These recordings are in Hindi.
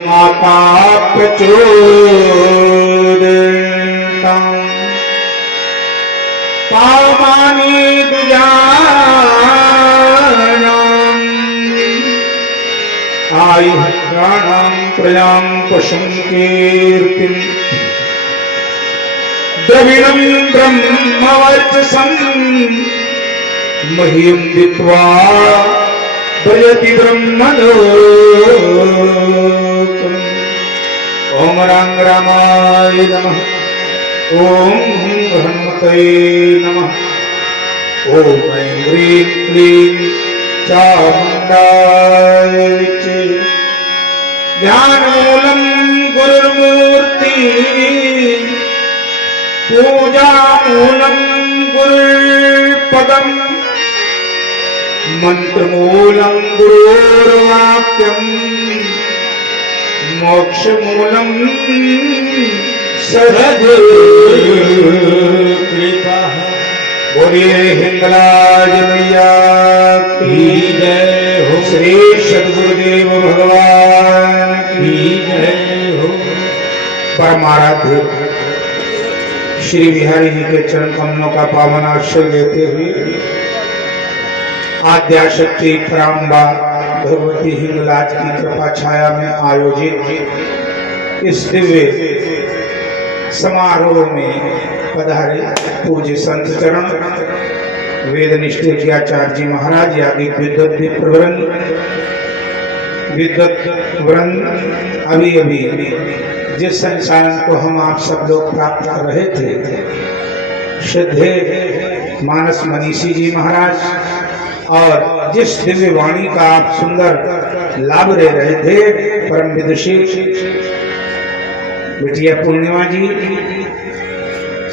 माता प्रचोदयताम् पावमानि द्विजानाम् आयुः प्राणां प्रजां पशुं कीर्तिम् द्रविणं ब्रह्मवर्चसं मह्यं दित्वा भजति ब्रह्मलोकम्। ओम राम रामाय नमः। ओम हनुमते नमः। ओम ऐं ह्रीं क्लीं चामुण्डाय विच्चे। ध्यानमूलं गुरुर्मूर्ति पूजामूलं गुरुर्पदम् मंत्रमूलं गुरोर्वाक्यं मोक्षमूलं सद्गुरुकृपा। बोलिए हिंगलाज मैया की जय हो। श्री सद्गुरुदेव भगवान की जय हो। परमाराध्य श्री बिहारी जी के चरण कमलों का पावन आश्रय लेते हुए आद्याशक्ति पराम्बा भगवती हिंगलाज की कृपा छाया में आयोजित इस दिव्य समारोह में पधारे पूज्य संत चरण वेदनिष्ठ आचार्य जी महाराज आदि विद्वत वृंद अभी अभी जिस संसारण को हम आप सब लोग प्राप्त कर रहे थे, श्रद्धेय मानस मनीषी जी महाराज और जिस दिव्य वाणी का आप सुंदर लाभ ले रहे थे, परम विदुषी बिटिया पूर्णिमा जी,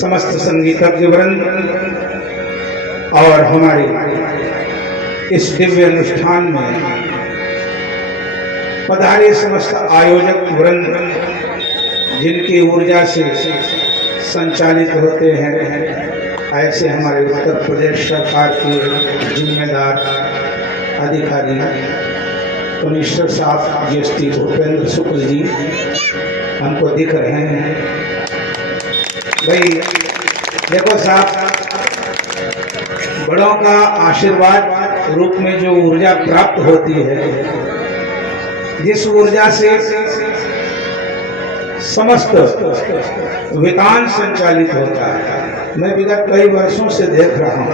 समस्त संगीतज्ञ वृंद और हमारे इस दिव्य अनुष्ठान में पधारे समस्त आयोजक वृंद जिनकी ऊर्जा से संचालित होते हैं, ऐसे हमारे उत्तर प्रदेश सरकार के जिम्मेदार अधिकारी कमिश्नर साहब जीएसटी भूपेंद्र शुक्ल जी हमको दिख रहे हैं। भाई देखो साहब, बड़ों का आशीर्वाद रूप में जो ऊर्जा प्राप्त होती है, जिस ऊर्जा से समस्त वितान संचालित होता है, मैं विगत कई वर्षों से देख रहा हूँ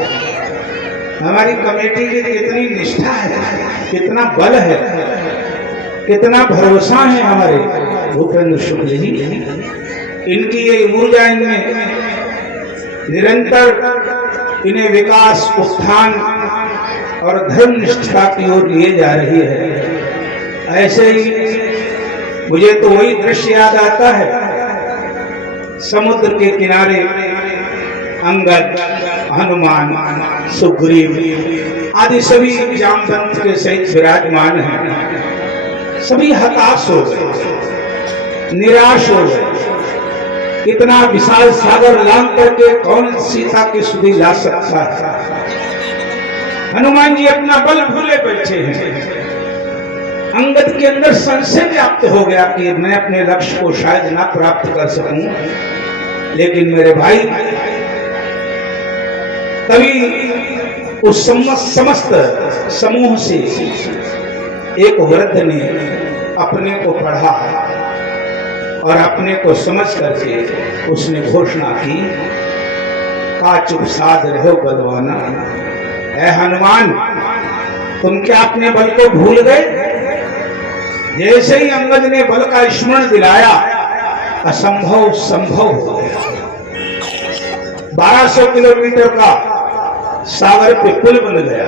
हमारी कमेटी की कितनी निष्ठा है, कितना बल है, कितना भरोसा है हमारे भूपेंद्र शुक्ल जी। इनकी ये ऊर्जा इनमें निरंतर इन्हें विकास, उत्थान और धर्म निष्ठा की ओर लिए जा रही है। ऐसे ही मुझे तो वही दृश्य याद आता है, समुद्र के किनारे अंगद, हनुमान, सुग्रीव आदि सभी जामवंत के सहित विराजमान हैं। सभी हताश हो गए, निराश हो गए। इतना विशाल सागर लांग करके कौन सीता की सुधि ला सकता है। हनुमान जी अपना बल भूले बैठे हैं। अंगद के अंदर संशय व्याप्त हो गया कि मैं अपने लक्ष्य को शायद ना प्राप्त कर सकूं, लेकिन मेरे भाई तभी उस समस्त समूह से एक वृद्ध ने अपने को पढ़ा और अपने को समझ करके उसने घोषणा की, का चुप साध रहो बलवाना। ऐ हनुमान, तुम क्या अपने बल को भूल गए? जैसे ही अंगद ने बल का स्मरण दिलाया, असंभव संभव हो गया। 1200 किलोमीटर का सागर पे पुल बन गया।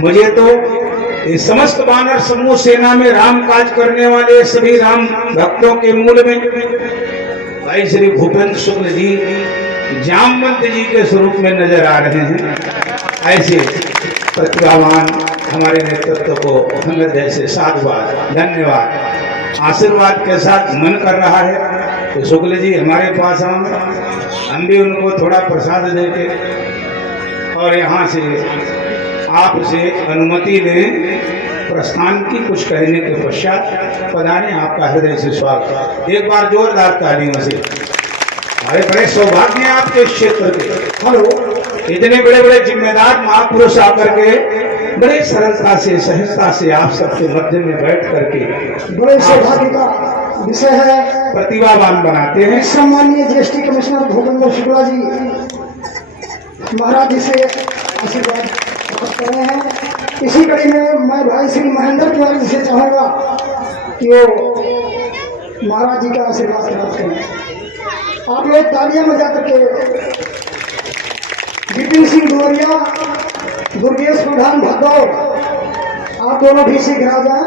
मुझे तो इस समस्त वानर समूह सेना में राम काज करने वाले सभी राम भक्तों के मूल में भाई श्री भूपेंद्र शुक्ल जी जामवंत जी के स्वरूप में नजर आ रहे हैं। ऐसे प्रतिभावान हमारे नेतृत्व को हृदय से साधुवाद, धन्यवाद, आशीर्वाद के साथ मन कर रहा है तो शुक्ल जी हमारे पास हम भी उनको थोड़ा प्रसाद देके और यहाँ से आपसे अनुमति लें प्रस्थान की। कुछ कहने के पश्चात पधारे, आपका हृदय से स्वागत। एक बार जोरदार तालियों से। हमारे बड़े सौभाग्य हैं आपके इस क्षेत्र के। हेलो, इतने बड़े बड़े जिम्मेदार महापुरुष आकर के बड़े सरलता से सहजता से आप सबके मध्य में बैठ करके बड़े सौभाग्य का विषय है, प्रतिभावान बनाते हैं। सम्माननीय जीएसटी कमिश्नर भूपेंद्र शुक्ला जी महाराज जी से आशीर्वाद प्राप्त कर रहे हैं। इसी कड़ी में मैं भाई श्री महेंद्र तिवारी जी से चाहूंगा कि वो महाराज जी का आशीर्वाद प्राप्त करें। आप लोग तालियां बजा करके विपिन सिंह डोरिया, दुर्गेश प्रधान भदौर, आप दोनों भी शीघ्र आ जाए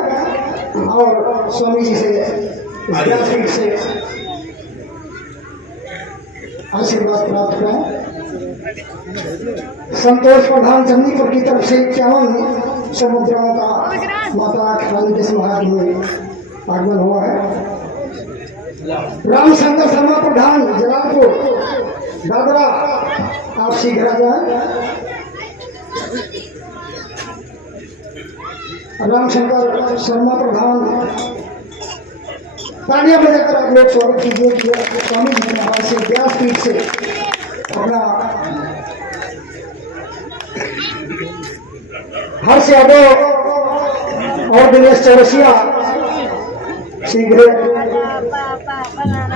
और स्वामी जी से आशीर्वाद प्राप्त करें। संतोष प्रधान चंदीपुर की तरफ से 51 समुद्रों का माता रानी के समाज में आगमन हुआ है। रामशंकर शर्मा प्रधान जलालपुर दादरा, आप शीघ्र आ जाए। रामशंकर शर्मा प्रधान, तालियां बजाकर आप लोग स्वागत कीजिए कि स्वामी जी महाराज से व्यासपीठ से अपना हर्ष यादव और दिनेश चौरसिया शीघ्र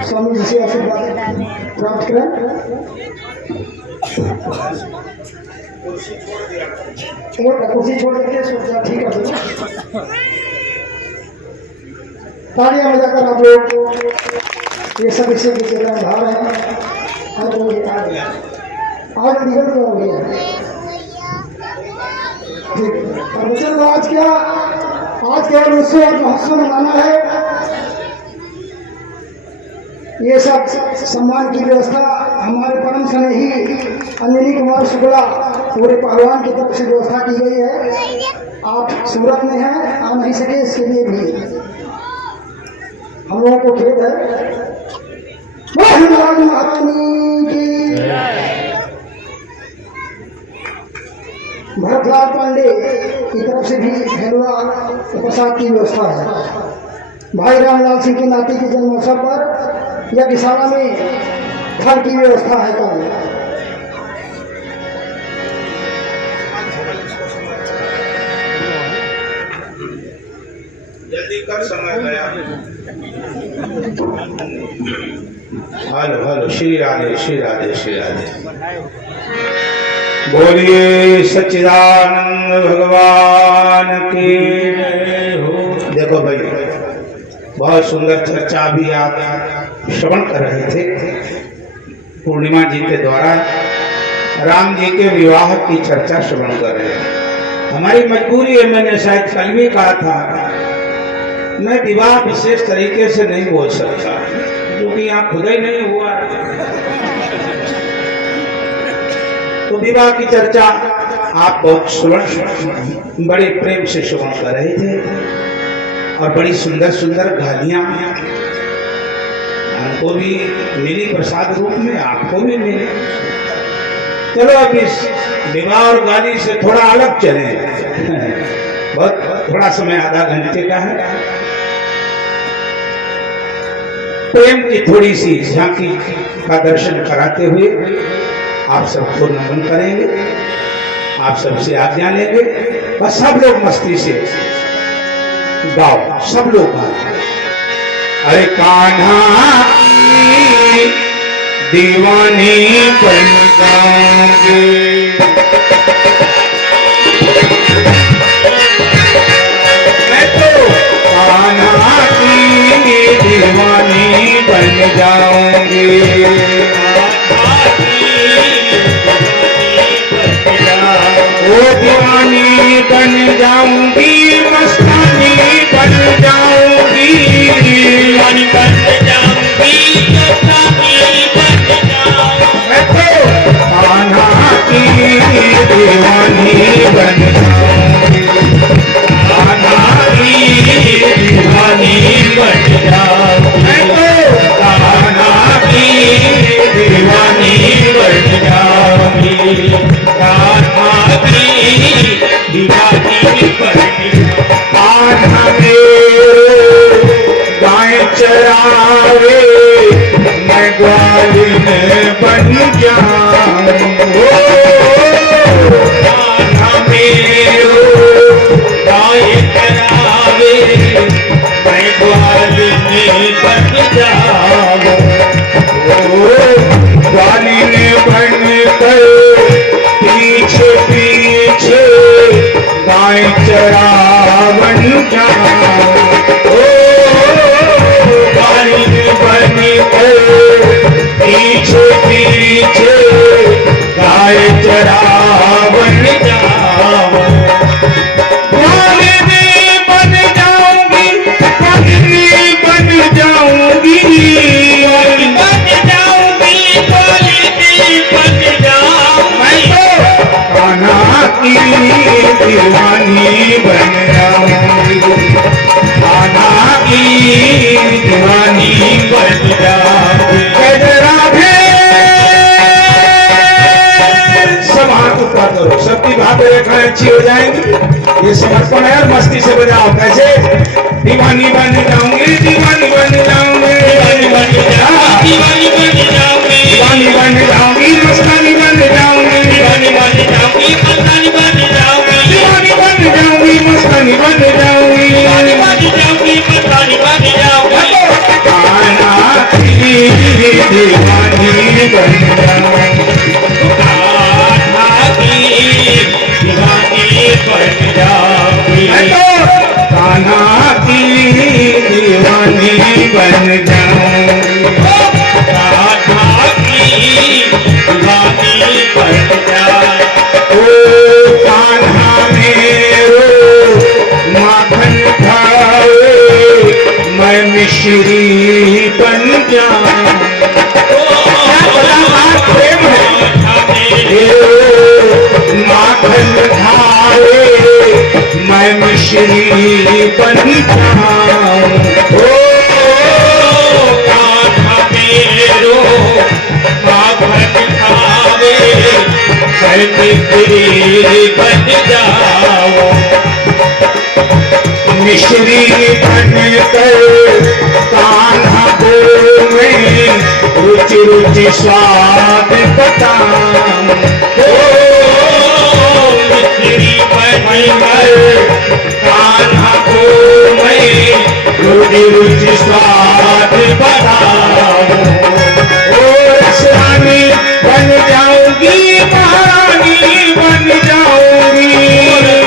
स्वामी जी से आशीर्वाद प्राप्त करें। कुर्सी छोड़ करके ठीक है। तालियां बजाकर आप लोग ये सब इसे उठा रहे हैं। आज निकल गया हो गया ठीक। और चलो आज केवल उत्सव और महोत्सव मनाना है। ये सब सम्मान की व्यवस्था हमारे परम स्नेही अंजनी कुमार शुक्ला पूरे पहलवान की तरफ से व्यवस्था की गई है। आप सूरत में हैं, आ नहीं सके, इसके लिए भी हम लोगों को खेद है। महारानी की भरतलाल पांडे की तरफ से भी हलवा प्रसाद की व्यवस्था है। भाई रामलाल सिंह के नाती के जन्म अवसर पर यज्ञशाला में घर की व्यवस्था है। कल जल्दी कर, समय गया। Hello hello, Shri Radhe Shri Radhe Shri Radhe. बोलिए सच्चिदानंद भगवान की हो। देखो भाई, बहुत सुंदर चर्चा भी आप श्रवण कर रहे थे। पूर्णिमा जी के द्वारा राम जी के विवाह की चर्चा श्रवण कर रहे हैं। हमारी मजबूरी है, मैंने शायद कल भी कहा था, मैं विवाह विशेष तरीके से नहीं बोल सकता क्योंकि यहाँ खुदा ही नहीं हुआ। तो विवाह की चर्चा आप बहुत श्रवण बड़े प्रेम से श्रवण कर रहे थे और बड़ी सुंदर सुंदर गालियां हमको भी मिली प्रसाद रूप में, आपको भी मिली। चलो अब इस विवाह और गाली से थोड़ा अलग चले। बहुत थोड़ा समय, आधा घंटे का है। प्रेम की थोड़ी सी झांकी का दर्शन कराते हुए आप सबको नमन करेंगे, आप सबसे आज्ञा लेंगे और सब लोग मस्ती से गाओ, सब लोग गाओ। अरे कान्हा दीवानी बन जाऊंगी, मैं तो कान्हा की दीवानी बन जाऊंगी। वो दीवानी बन जाऊंगी, मस्तानी बन जाऊंगी, दीवानी बन जाऊंगी, मस्तानी बन जाऊंगी। मैं तो कान्हा की दीवानी बन जाऊंगी, कान्हा की दीवानी बन जाऊंगी, मैं तो कान्हा चरावे मैं ग्वालिन बन जाऊं। कान्हा मेरो गाय चरावे मैं ग्वालिन बन जाऊं। ग्वालिन बन कर पीछे पीछे गाय चरावन जाऊं। ग्वालिन बन कर पीछे पीछे गाय चरावन जाऊं। ग्वालिन बन जाऊंगी, ग्वालिन बन जाऊंगी, बन जाऊंगी, ग्वालिन बन जाऊंगी। मैं तो कान्हा की दीवानी बन जाऊंगी, कान्हा की दीवानी बन जाऊंगी। राधे सब हाथ ऊपर करो, सबकी बातें रेखाएं अच्छी हो जाएंगी। ये समर्पण है और मस्ती से बजाओ। कैसे? दीवानी बन जाऊंगी, दीवानी बन जाऊंगी, दीवानी बन जाऊंगी, दीवानी बन जाऊंगी, दीवानी बन जाऊंगी, मस्तानी बन जाऊंगी, दीवानी बन जाऊंगी, मस्तानी बन जाऊंगी, दीवानी बन जाऊंगी, मस्तानी बन जाऊंगी, दीवानी बन जाऊंगी, मस्तानी बन जाऊंगी। कान्हा की दीवानी बन जाऊंगी, कान्हा की दीवानी बन जाऊंगी। कान्हा की दीवानी बन जाऊंगी, कान्हा की दीवानी बन जाऊंगी। ओ कान्हा मेरो माखन खाए मैं मिश्री बन जाऊं। प्रेम है माखन खाए मैं मिश्री बन जाऊं। ओ कान्हा मेरो माखन खाए मैं मिश्री बन जाऊं। मिश्री बन कर कान्हा को मैं रुचि रुचि स्वाद बताऊं। मिश्री बन कर कान्हा को मैं रुचि रुचि स्वाद बताऊं। रसरानी बन जाऊंगी, महारानी बन जाऊंगी,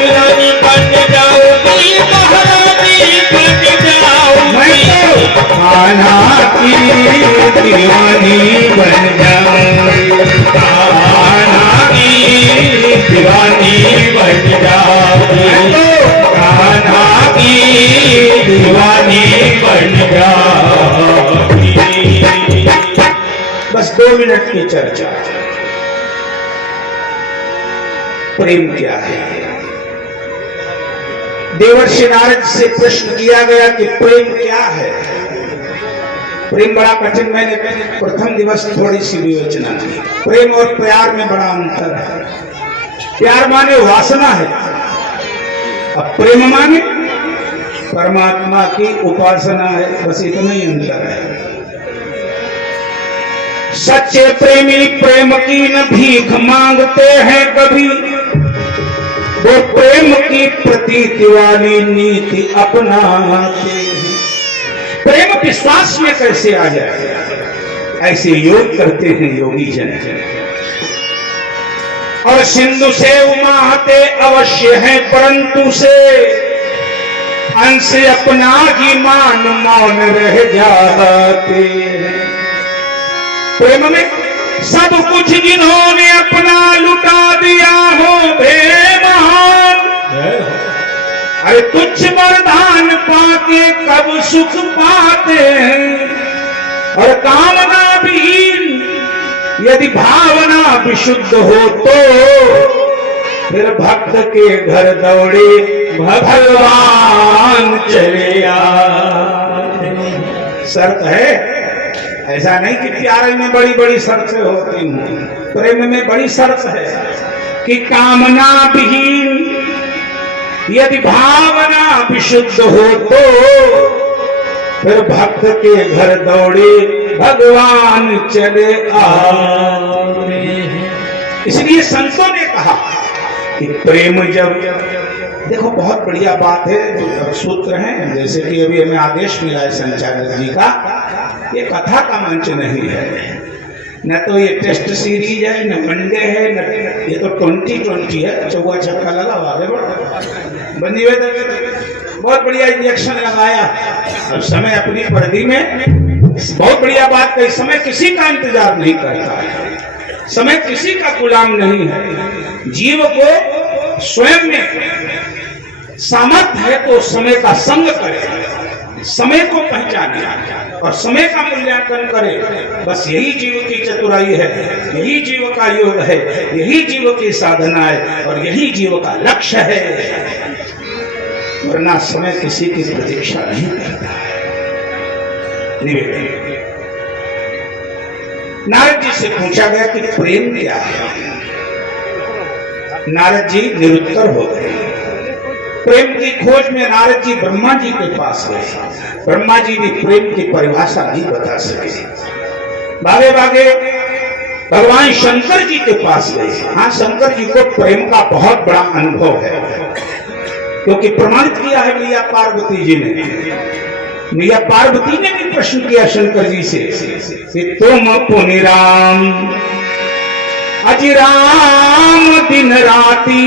रानी बन जाऊंगी, महारानी बन जाऊंगी। मैं तो कान्हा की दीवानी बन जाऊंगी, कान्हा की दीवानी बन जाऊंगी, कान्हा की दीवानी बन जाऊंगी। बस 2 मिनट की चर्चा। प्रेम क्या है? देवर्षि नारद से प्रश्न किया गया कि प्रेम क्या है। प्रेम बड़ा कठिन, मैंने प्रथम दिवस थोड़ी सी विवेचना की। प्रेम और प्यार में बड़ा अंतर है। प्यार माने वासना है, अब प्रेम माने परमात्मा की उपासना है। बस इतना ही अंतर है। सच्चे प्रेमी प्रेम की न भीख मांगते हैं कभी, वो प्रेम की प्रतीति वाली नीति अपनाते हैं। प्रेम की सांस में कैसे आ जाए, ऐसे योग करते हैं योगी जन। और सिंधु से उमाते अवश्य है, परंतु से अंश अपना ही मान मौन रह जाते हैं। प्रेम में सब कुछ जिन्होंने अपना लुटा दिया हो बेईमान, अरे तुच्छ वरदान पाके कब सुख पाते हैं। और कामना विहीन यदि भावना विशुद्ध हो तो फिर भक्त के घर दौड़े भगवान चले आए। शर्त है, ऐसा नहीं कि प्यार में बड़ी बड़ी शर्तें होती हैं। प्रेम में बड़ी शर्त है कि कामना विहीन यदि भावना विशुद्ध हो तो फिर भक्त के घर दौड़े भगवान चले आए। इसलिए संतों ने कहा कि प्रेम जब, देखो बहुत बढ़िया बात है, जो सूत्र हैं, जैसे कि अभी हमें आदेश मिला है संचालक जी का, ये कथा का मंच नहीं है, न तो ये टेस्ट सीरीज है, न वनडे है, न ये तो 2020 है, चौका छक्का लगा आगे बढ़ बंदी हुए, बहुत बढ़िया इंजेक्शन लगाया। अब समय अपनी परिधि में, बहुत बढ़िया बात कही, समय किसी का इंतजार नहीं करता है, समय किसी का गुलाम नहीं है। जीव को स्वयं में सामर्थ्य है तो समय का संग करे, समय को पहचाने और समय का मूल्यांकन करे। बस यही जीव की चतुराई है, यही जीव का योग है, यही जीव की साधना है और यही जीव का लक्ष्य है। वरना समय किसी की प्रतीक्षा नहीं करता है। निवेदन, नारद जी से पूछा गया कि प्रेम क्या है। नारद जी निरुत्तर हो गए। प्रेम की खोज में नारद जी ब्रह्मा जी के पास गए। ब्रह्मा जी भी प्रेम की परिभाषा नहीं बता सके। भागे भागे भगवान शंकर जी के पास गए। हाँ, शंकर जी को प्रेम का बहुत बड़ा अनुभव है, क्योंकि प्रमाणित किया है मैया पार्वती जी ने। मैया पार्वती ने भी प्रश्न किया शंकर जी से कि तुम पुनि राम अजि राम दिन राती